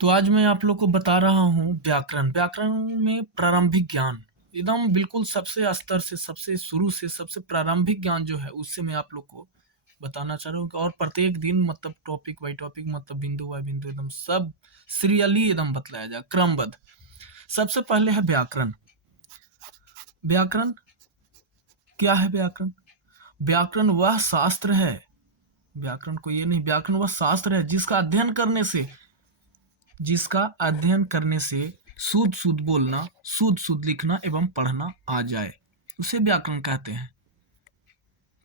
तो आज मैं आप लोग को बता रहा हूँ व्याकरण। व्याकरण में प्रारंभिक ज्ञान, एकदम बिल्कुल सबसे स्तर से, सबसे शुरू से, सबसे प्रारंभिक ज्ञान जो है उससे मैं आप लोग को बताना चाह रहा हूँ। और प्रत्येक दिन मतलब टॉपिक बाई टॉपिक, मतलब बिंदु बाई बिंदु, एकदम सब सीरियली एकदम बतलाया जाए, क्रमबद्ध। सबसे पहले है व्याकरण। व्याकरण क्या है? व्याकरण व्याकरण वह शास्त्र है, व्याकरण को ये नहीं, व्याकरण वह शास्त्र है जिसका अध्ययन करने से शुद्ध शुद्ध बोलना, शुद्ध शुद्ध लिखना एवं पढ़ना आ जाए, उसे व्याकरण कहते हैं।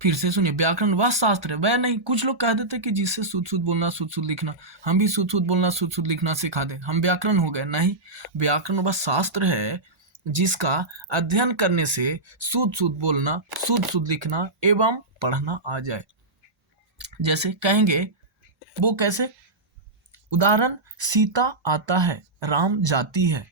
फिर से सुनिए, व्याकरण वह शास्त्र है, वह नहीं। कुछ लोग कह देते कि जिससे शुद्ध शुद्ध बोलना, शुद्ध शुद्ध लिखना, हम भी शुद्ध शुद्ध बोलना, शुद्ध शुद्ध लिखना सिखा दें, हम व्याकरण हो गए। नहीं, व्याकरण वह शास्त्र है जिसका अध्ययन करने से शुद्ध शुद्ध बोलना, शुद्ध शुद्ध लिखना एवं पढ़ना आ जाए। जैसे कहेंगे, वो कैसे? उदाहरण, सीता आता है, राम जाती है।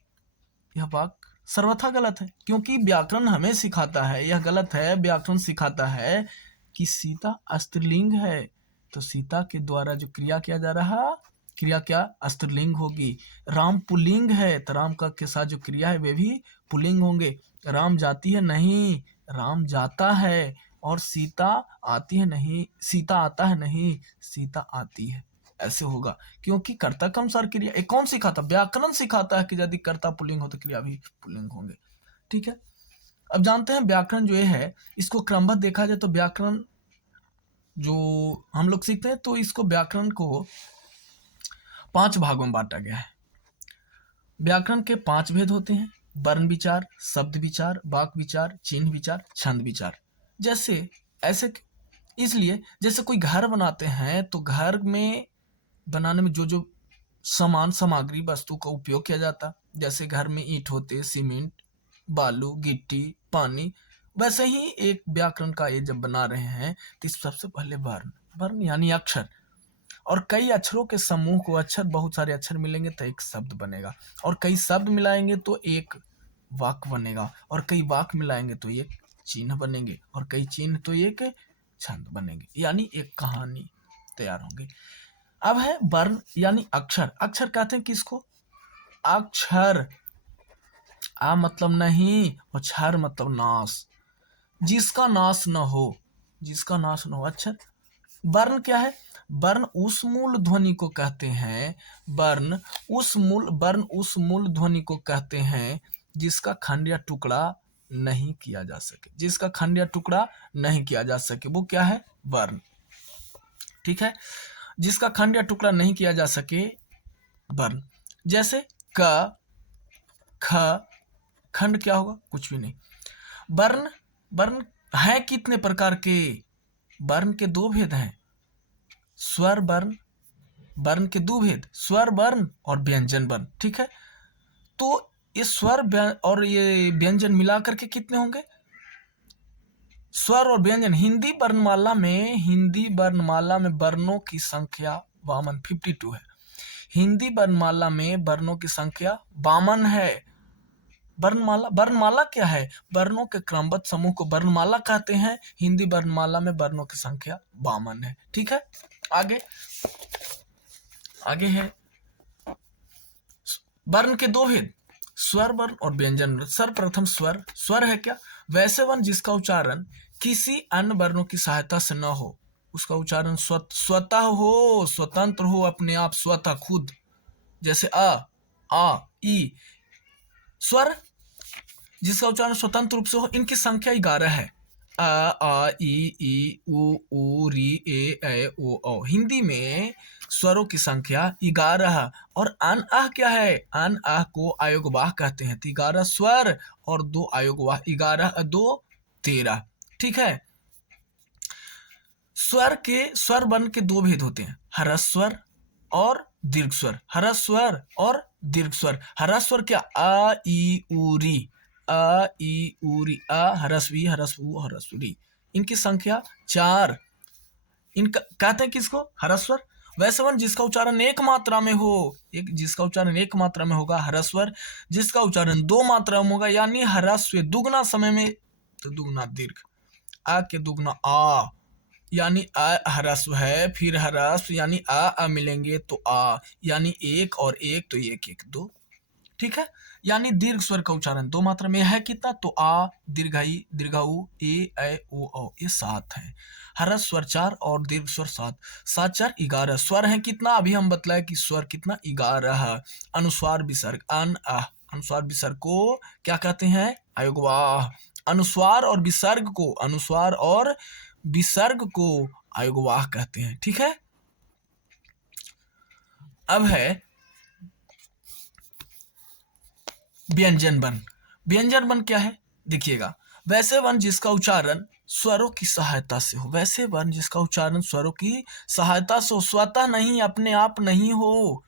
यह वाक्य सर्वथा गलत है, क्योंकि व्याकरण हमें सिखाता है, यह गलत है। व्याकरण सिखाता है कि सीता स्त्रीलिंग है, तो सीता के द्वारा जो क्रिया किया जा रहा, क्रिया क्या? स्त्रीलिंग होगी। राम पुल्लिंग है, तो राम का के साथ जो क्रिया है वे भी पुल्लिंग होंगे। राम जाती है, नहीं, राम जाता है। और सीता आती है, नहीं, सीता आता है, नहीं, सीता आती है। ऐसे होगा, क्योंकि कर्ता कम सार क्रिया। एक कौन सिखाता? व्याकरण सिखाता है कि यदि कर्ता पुल्लिंग हो तो क्रिया भी पुल्लिंग होंगे। ठीक है। अब जानते हैं व्याकरण जो ये है, इसको क्रमबद्ध देखा जाए तो व्याकरण जो हम लोग सीखते हैं, तो इसको व्याकरण को 5 भागों में बांटा गया है। व्याकरण के 5 भेद होते हैं: वर्ण विचार, शब्द विचार, वाक्य विचार, चिन्ह विचार, छंद विचार। जैसे ऐसे इसलिए जैसे कोई घर बनाते हैं तो घर में बनाने में जो जो सामान, सामग्री, वस्तु का उपयोग किया जाता, जैसे घर में ईंट होते, सीमेंट, बालू, गिट्टी, पानी, वैसे ही एक व्याकरण का ये जब बना रहे हैं तो इस सबसे पहले वर्ण, वर्ण यानी अक्षर, और कई अक्षरों के समूह को, अक्षर बहुत सारे अक्षर मिलेंगे तो एक शब्द बनेगा, और कई शब्द मिलाएंगे तो एक वाक्य बनेगा, और कई वाक्य मिलाएंगे तो एक चिन्ह बनेंगे, और कई चिन्ह तो एक छंद बनेंगे, यानी एक कहानी तैयार होगी। अब है वर्ण यानी अक्षर। अक्षर कहते हैं किसको? अक्षर, आ मतलब नहीं और क्षर मतलब नाश, जिसका नाश न हो, जिसका नाश न हो, अक्षर। वर्ण क्या है? वर्ण उस मूल ध्वनि को कहते हैं, वर्ण उस मूल ध्वनि को कहते हैं जिसका खंड या टुकड़ा नहीं किया जा सके, जिसका खंड या टुकड़ा नहीं किया जा सके, वो क्या है? वर्ण। ठीक है, जिसका खंड या टुकड़ा नहीं किया जा सके, वर्ण। जैसे क, ख, खंड क्या होगा? कुछ भी नहीं। वर्ण, वर्ण है कितने प्रकार के? वर्ण के 2 भेद हैं, स्वर वर्ण, वर्ण के 2 भेद, स्वर वर्ण और व्यंजन वर्ण। ठीक है, तो ये स्वर और ये व्यंजन मिलाकर के कितने होंगे? स्वर और व्यंजन हिंदी वर्णमाला में वर्णों की संख्या 52 है। हिंदी वर्णमाला में वर्णों की संख्या 52 है। वर्णमाला क्या है? वर्णों के क्रमबद्ध समूह को वर्णमाला कहते हैं। हिंदी वर्णमाला में वर्णों की संख्या 52 है। ठीक है, आगे आगे है वर्ण के 2 भेद, स्वर वर्ण और व्यंजन वर्ण। सर्वप्रथम स्वर। स्वर है क्या? वैसे वर्ण जिसका उच्चारण किसी अन्य वर्णों की सहायता से न हो, उसका उच्चारण स्वतः हो, स्वतंत्र हो, अपने आप, स्वतः, खुद। जैसे अ, आ, ई। स्वर जिसका उच्चारण स्वतंत्र रूप से हो, इनकी संख्या 11 है। अ, आ, ई, उ, री, ए, ओ, औ। हिंदी में स्वरों की संख्या 11। और अन अह क्या है? अन अह को आयोगवाह कहते हैं। तो 11 स्वर और 2 आयोगवाह, 11 2 13। ठीक है, स्वर वर्ण के 2 भेद होते हैं, ह्रस्वर और दीर्घ स्वर। ह्रस्वर और दीर्घ स्वर। ह्रस्वर क्या? आ, ई, उ, री, आ, ई, उ, री, आ, ह्रस्वी, ह्रस्वु, ह्रस्वरी। इनकी संख्या 4। इनका कहते हैं किसको? ह्रस्वर। वैसे वर्ण जिसका उच्चारण एक मात्रा में हो, जिसका उच्चारण एक मात्रा में होगा ह्रस्वर, जिसका उच्चारण 2 मात्रा में होगा यानी ह्रस्व, दुगना समय में तो दुगना दीर्घ, आ के दुगना आ, यानी अ ह्रस्व है, फिर ह्रस्व यानी अ मिलेंगे तो आ, यानी एक और एक तो एक एक दो। ठीक है, यानी दीर्घ स्वर का उच्चारण दो मात्रा में है कितना, तो आ, दीर्घाई, दीर्घाऊ, ए ओ औ, ये 7 है। ह्रस्व स्वर 4 और दीर्घ स्वर 7, 7 4 11 स्वर है कितना, अभी हम बतलाए कि स्वर कितना 11। अनुस्वार विसर्ग अन अह, अनुस्वार विसर्ग को क्या कहते हैं, अयोगवाह। अनुस्वार और विसर्ग को, अनुस्वार और विसर्ग को अयोगवाह कहते हैं। ठीक है, अब है व्यंजन वर्ण। व्यंजन वर्ण क्या है, देखिएगा, वैसे वर्ण जिसका उच्चारण स्वरों की सहायता से हो, वैसे वर्ण जिसका उच्चारण स्वरों की सहायता से हो, स्वतः नहीं, अपने आप नहीं हो,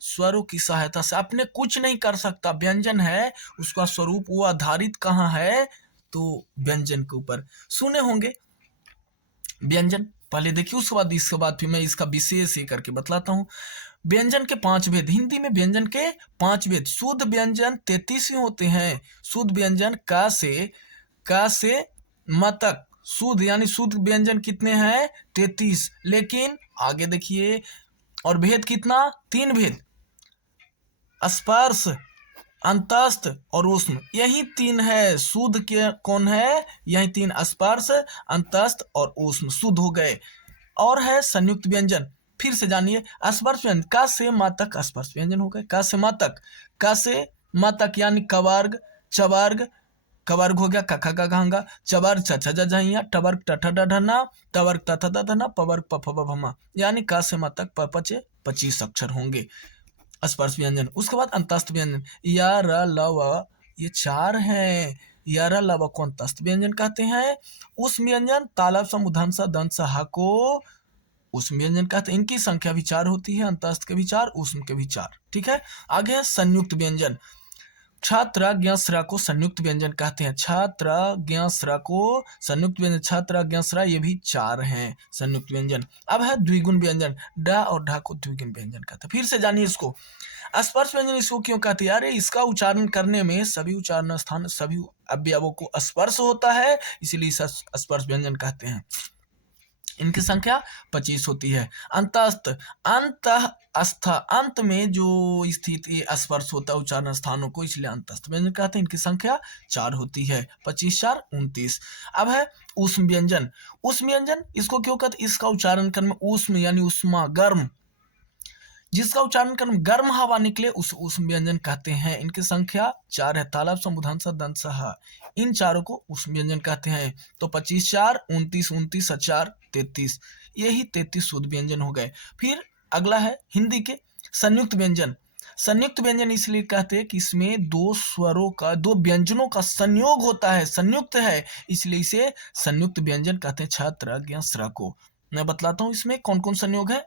स्वरों की सहायता से, अपने कुछ नहीं कर सकता। व्यंजन है, उसका स्वरूप वो आधारित कहाँ है, तो व्यंजन के ऊपर। सुने होंगे व्यंजन, पहले देखिए, उसके बाद इसके बाद फिर मैं इसका विशेष ये करके बतलाता हूँ। व्यंजन के 5 भेद, हिंदी में व्यंजन के 5 भेद। शुद्ध व्यंजन 33 ही होते हैं। शुद्ध व्यंजन का से म तक, शुद्ध यानी शुद्ध व्यंजन कितने हैं, 33। लेकिन आगे देखिए, और भेद कितना, 3 भेद, स्पर्श, अंतस्थ और ऊष्म, यही 3 है। शुद्ध के कौन है, यही 3, स्पर्श, अंतस्थ और ऊष्म, शुद्ध हो गए। और है संयुक्त व्यंजन, फिर से जानिए, स्पर्श व्यंजन का से मा तक स्पर्श व्यंजन हो गए, का से मा तक, का से मा तक यानी कवर्ग, चवर्ग, कवर्ग हो गया कखा का घांगा, चवर्ग छ छ जहिया, टवर्ग टठ डढना, तवर्ग तथ दधना, पवर्ग पफ भमा, यानी का से मा तक पचे 25 अक्षर होंगे स्पर्श व्यंजन। उसके बाद अंतस्थ व्यंजन, या र ल व, ये 4 हैं। या र ल व को अंतस्थ व्यंजन कहते हैं। उस व्यंजन तालब सा मूर्धन सा दंत सा ह को उस व्यंजन कहते हैं। इनकी संख्या भी 4 होती है, अंतस्थ के भी 4, ऊष्म के भी 4। ठीक है, आगे है संयुक्त व्यंजन। छात्र ज्ञ को संयुक्त व्यंजन कहते हैं। छात्र ज्ञ को संयुक्त व्यंजन, छात्र ज्ञ ये भी 4 हैं संयुक्त व्यंजन। अब है द्विगुण व्यंजन, ड और ढ को द्विगुण व्यंजन कहते हैं। फिर से जानिए इसको, स्पर्श व्यंजन इसको क्यों कहते हैं, अरे इसका उच्चारण करने में सभी उच्चारण स्थान, सभी अवयवों को स्पर्श होता है, इसलिए इसे स्पर्श व्यंजन कहते हैं। इनकी संख्या 25 होती है। अंतस्थ, अंतस्थ, अंत में जो स्थित स्पर्श होता है उच्चारण स्थानों को, इसलिए अंतस्थ व्यंजन कहते हैं। इनकी संख्या 4 होती है, 25 4 29। अब है ऊष्म व्यंजन। ऊष्म व्यंजन इसको क्यों कहते, इसका उच्चारण करने में ऊष्म यानी उष्मा, गर्म, जिसका उच्चारण करने में गर्म हवा निकले उस ऊष्म व्यंजन कहते हैं। इनकी संख्या 4 है, तालब संबुधन सा दंत सा, इन चारों को ऊष्म व्यंजन कहते हैं। तो 25 4 29 29 4 33, यही 33 शुद्ध व्यंजन हो गए। फिर अगला है हिंदी के संयुक्त व्यंजन। संयुक्त व्यंजन इसलिए कहते हैं कि इसमें दो स्वरों का, दो व्यंजनों का संयोग होता है, संयुक्त है, इसलिए इसे संयुक्त व्यंजन कहते हैं। छत्र ज्ञ स्र को मैं बतलाता हूं इसमें कौन कौन संयोग है।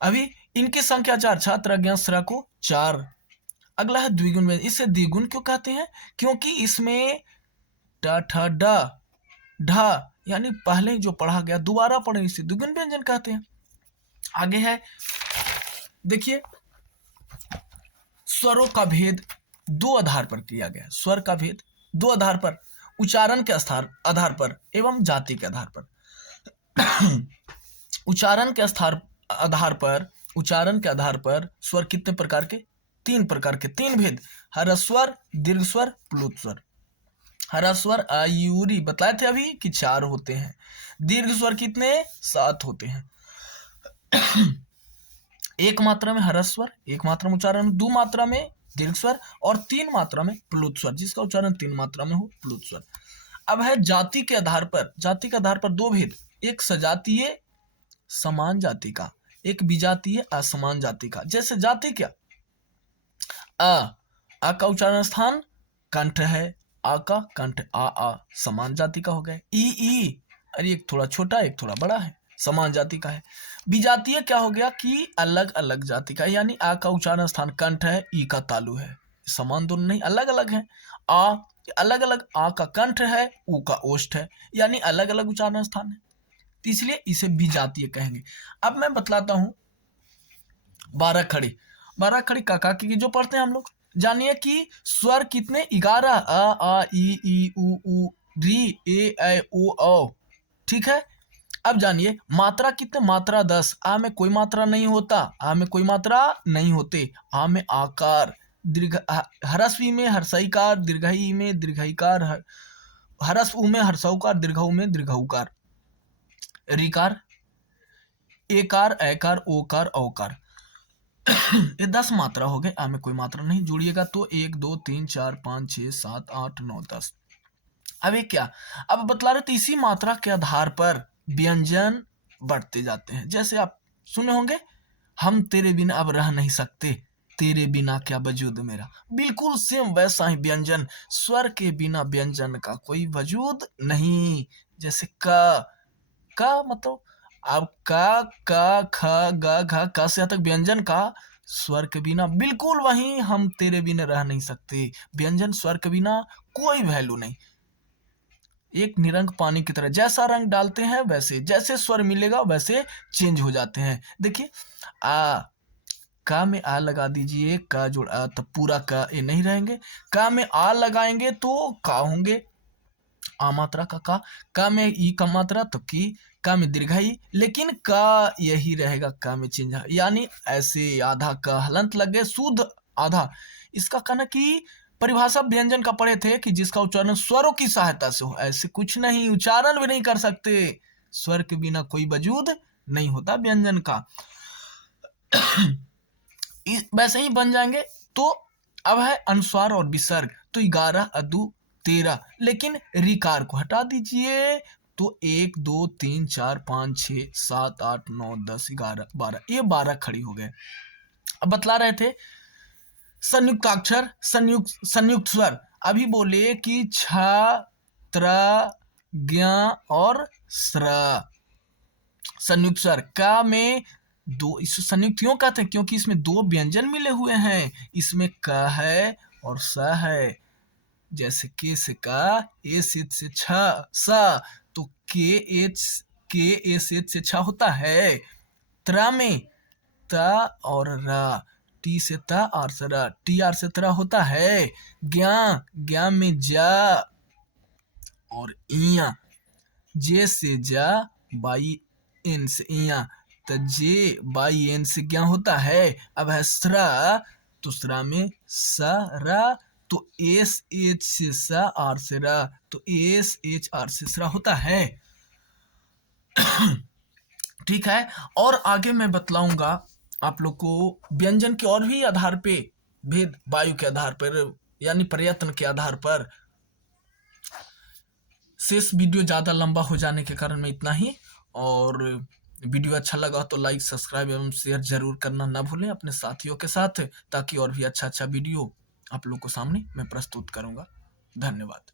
अभी इनकी संख्या 4, छात्र ज्ञ स्र को 4। अगला है द्विगुण व्यंजन, इसे द्विगुण क्यों कहते हैं, क्योंकि इसमें ट ठ ड ढ यानी पहले जो पढ़ा गया दोबारा पढ़े, इसे द्विगुण व्यंजन कहते हैं। आगे है देखिए, स्वरों का भेद 2 आधार पर किया गया। स्वर का भेद 2 आधार पर, उच्चारण के आधार पर एवं जाति के आधार पर। उच्चारण के आधार पर स्वर कितने प्रकार के, 3 प्रकार के, 3 भेद, ह्रस्वर, दीर्घ स्वर, प्लुत स्वर। ह्रस्वर अ यू री बताए थे अभी कि 4 होते हैं। दीर्घ स्वर कितने, 7 होते हैं। एक मात्रा में ह्रस्वर, एक मात्रा में उच्चारण 2 मात्रा में दीर्घ स्वर और 3 मात्रा में प्लुत स्वर, जिसका उच्चारण 3 मात्रा में हो प्लुत स्वर। अब है जाति के आधार पर, जाति के आधार पर 2 भेद, एक सजातीय समान जाति का, एक विजातीय असमान जाति का। जैसे जाति क्या, अ का उच्चारण स्थान कंठ है, आ का कंठ आ समान जाति का हो गया। ई अरे एक थोड़ा छोटा एक थोड़ा बड़ा है, समान जाति का है। विजातीय क्या हो गया कि अलग अलग जाति का, यानी आ का उच्चारण स्थान कंठ है, ई का तालु है, समान दोनों नहीं, अलग अलग है। आ अलग अलग, आ का कंठ है, ऊ का ओष्ठ है, यानी अलग अलग उच्चारण स्थान है, तो इसलिए इसे विजातीय कहेंगे। अब मैं बतलाता हूं 12 खड़ी। 12 खड़ी काका की जो पढ़ते हैं हम लोग, जानिए कि स्वर कितने, 11, आ ई ऊ री ए ऐ ओ औ। ठीक है, अब जानिए मात्रा कितने, मात्रा 10। आ में कोई मात्रा नहीं होता, आ में कोई मात्रा नहीं होते। आ में आकार, दीर्घ ह्रस्व ई में हर्षईकार, दीर्घई ई में दीर्घईकार, ह्रस्व उ में हर्षऊकार, दीर्घऊ में दीर्घऊकार। ऋकार, एकार, ऐकार, ओकार, औकार। ये 10 मात्रा हो गए। आ में कोई मात्रा नहीं, जोड़िएगा तो 1 2 3 4 5 6 7 8 9 10। अब ये क्या, अब बतला रहे थे इसी मात्रा के आधार पर व्यंजन बढ़ते जाते हैं। जैसे आप सुने होंगे, हम तेरे बिना अब रह नहीं सकते, तेरे बिना क्या वजूद मेरा। बिल्कुल सेम वैसा ही व्यंजन, स्वर के बिना व्यंजन का कोई वजूद नहीं। जैसे का मतलब अब का ख ग घ क से तक व्यंजन का स्वर के बिना बिल्कुल वही, हम तेरे बिना रह नहीं सकते। व्यंजन स्वर के बिना कोई वैल्यू नहीं। एक निरंग पानी की तरह, जैसा रंग डालते हैं वैसे, जैसे स्वर मिलेगा वैसे चेंज हो जाते हैं। देखिए आ, का में आ लगा दीजिए, का जोड़ आ, तब पूरा का ए नहीं रहेंगे। का में आ लगाएंगे तो का होंगे, आ मात्रा का। का में ई का मात्रा तो की, का में दीर्घई, लेकिन का यही रहेगा, का में चेंज। यानी ऐसे आधा का हलंत लग गए, शुद्ध आधा। इसका कहना कि परिभाषा व्यंजन का पढ़े थे कि जिसका उच्चारण स्वरों की सहायता से हो। ऐसे कुछ नहीं, उच्चारण भी नहीं कर सकते, स्वर के बिना कोई वजूद नहीं होता व्यंजन का। वैसे ही बन जाएंगे। तो अब है अनुस्वार और विसर्ग, तो 11 अदु 13, लेकिन रिकार को हटा दीजिए तो 1 2 3 4 5 6 7 8 9 10 11 12, ये 12 खड़ी हो गए। अब बतला रहे थे संयुक्ताक्षर, संयुक्त स्वर। अभी बोले कि छ, त्र, ज्ञ और स्र। संयुक्त स्वर का में दो, इस संयुक्त क्यों कहते हैं, क्योंकि इसमें दो व्यंजन मिले हुए हैं। इसमें क है और स है। जैसे के से का, ए से छ, स, तो के ए से छ होता है। त्र में त और र, टी से त और से र, टी आर से त्र होता है। ज्ञा में ज और इया, जे से जा, बाई एन से इया, तो जे बाई एन से ज्ञा होता है। अब है स्रा, तो स्रा में स र, तो एस एच से स आर से र, तो एस एच आर से स्रा होता है। ठीक है, और आगे मैं बतलाऊंगा आप लोग को व्यंजन के और भी आधार पे भेद, वायु के आधार पर यानी प्रयत्न के आधार पर। शेष वीडियो ज़्यादा लंबा हो जाने के कारण मैं इतना ही, और वीडियो अच्छा लगा तो लाइक सब्सक्राइब एवं शेयर जरूर करना ना भूलें अपने साथियों के साथ, ताकि और भी अच्छा वीडियो आप लोग को सामने मैं प्रस्तुत करूंगा। धन्यवाद।